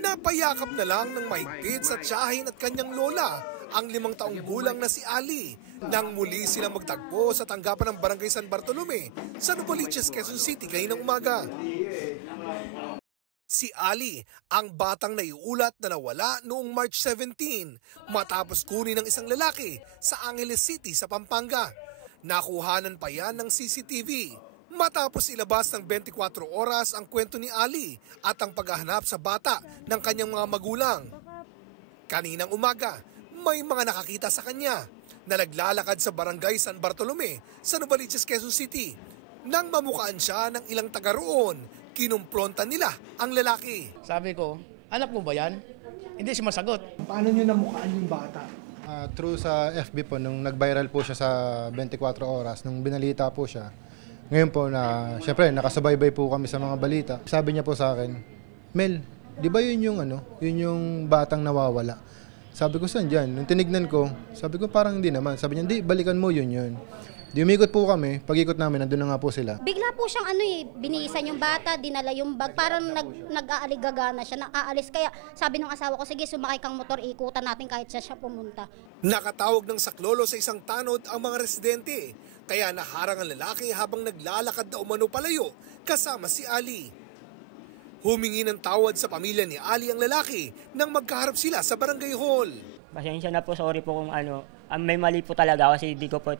Napayakap na lang ng mahigpit sa tiyahin at kanyang lola ang 5 taong gulang na si Ali nang muli silang magtagpo sa tanggapan ng Barangay San Bartolome sa Novaliches, Quezon City kaninang umaga. Si Ali, ang batang naiulat na nawala noong March 17 matapos kunin ng isang lalaki sa Angeles City sa Pampanga. Nakuhanan pa yan ng CCTV. Matapos ilabas ng 24 oras ang kwento ni Ali at ang paghahanap sa bata ng kanyang mga magulang. Kaninang umaga, may mga nakakita sa kanya na naglalakad sa Barangay San Bartolome sa Novaliches, Quezon City. Nang mamukaan siya ng ilang taga roon, kinumpronta nila ang lalaki. Sabi ko, anak mo ba yan? Hindi siya masagot. Paano nyo namukaan yung bata? Through sa FB po, nung nag-viral po siya sa 24 oras, nung binalita po siya. Ngayon po na, syempre, nakasubaybay po kami sa mga balita. Sabi niya po sa akin, Mel, di ba yun yung batang nawawala? Sabi ko, saan dyan? Nung tinignan ko, sabi ko, parang hindi naman. Sabi niya, hindi, balikan mo yun. Di umikot po kami, pag-ikot namin, nandun na nga po sila. Bigla po siyang binihisan yung bata, dinala yung bag, parang nag-aaligaga na siya, aalis. Kaya sabi ng asawa ko, sige sumakay kang motor, ikutan natin kahit siya pumunta. Nakatawag ng saklolo sa isang tanod ang mga residente, kaya naharang ang lalaki habang naglalakad na umano palayo kasama si Ali. Humingi ng tawad sa pamilya ni Ali ang lalaki nang magkaharap sila sa barangay hall. Pasensya na po, sorry po kung may mali po talaga kasi hindi ko po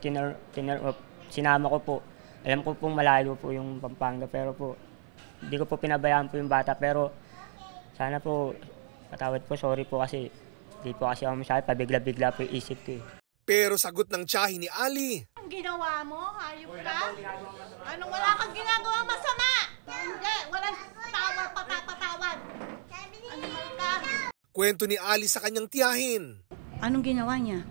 sinama ko po. Alam ko pong malayo po yung Pampanga pero po hindi ko po pinabayaan po yung bata pero sana po patawad po, sorry po kasi hindi po kasi ako masyado pabigla-bigla po yung isip ko eh. Pero sagot ng tiyahin ni Ali. Anong ginawa mo? Hayop ka? Anong wala kang ginagawa masama? Hindi, walang patawad. Animal ka? Kwento ni Ali sa kanyang tiyahin. Anong ginawa niya?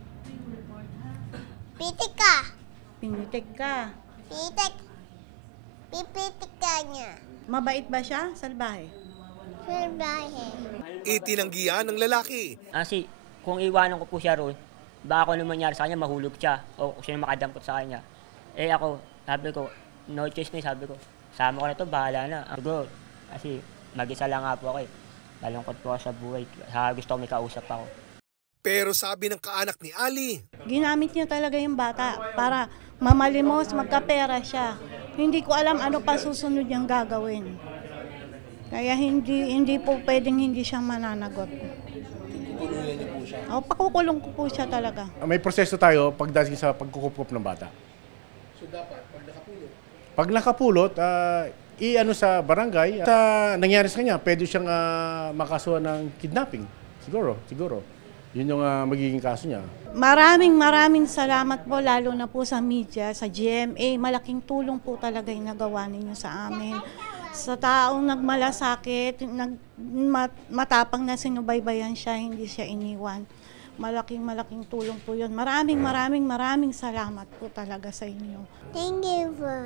Pitik ka! Pinitik ka. Pipitik ka niya. Mabait ba siya? Salbahe? Salbahe. Itinanggihan ng lalaki. Kasi kung iwanan ko po siya roon, baka kung ano mangyari sa kanya, mahulog siya o sino makadampot sa kanya. Eh ako, sabi ko, no choice na sabi ko. Sama ko na to, bahala na. Kasi mag-isa lang nga po ako eh. Malungkot po ako sa buhay. Gusto ko may kausap ako. Pero sabi ng kaanak ni Ali, Ginamit niya talaga yung bata para mamalimos, magkapera siya. Hindi ko alam ano pa susunod niyang gagawin. Kaya hindi po pwedeng hindi siya mananagot. kukulungan niyo po siya? Pakukulong ko po siya talaga. May proseso tayo pagdating sa pagkukup ng bata. So dapat, pag nakapulot? Pag nakapulot, i-ano sa barangay. Sa nangyari sa kanya, pwede siyang makasuhan ng kidnapping. Siguro. Yun yung magiging kaso niya. Maraming salamat po, lalo na po sa media, sa GMA. Malaking tulong po talaga yung nagawa ninyo sa amin. Sa taong nagmalasakit, matapang na sinubaybayan siya, hindi siya iniwan. Malaking tulong po yun. Maraming salamat po talaga sa inyo. Thank you po.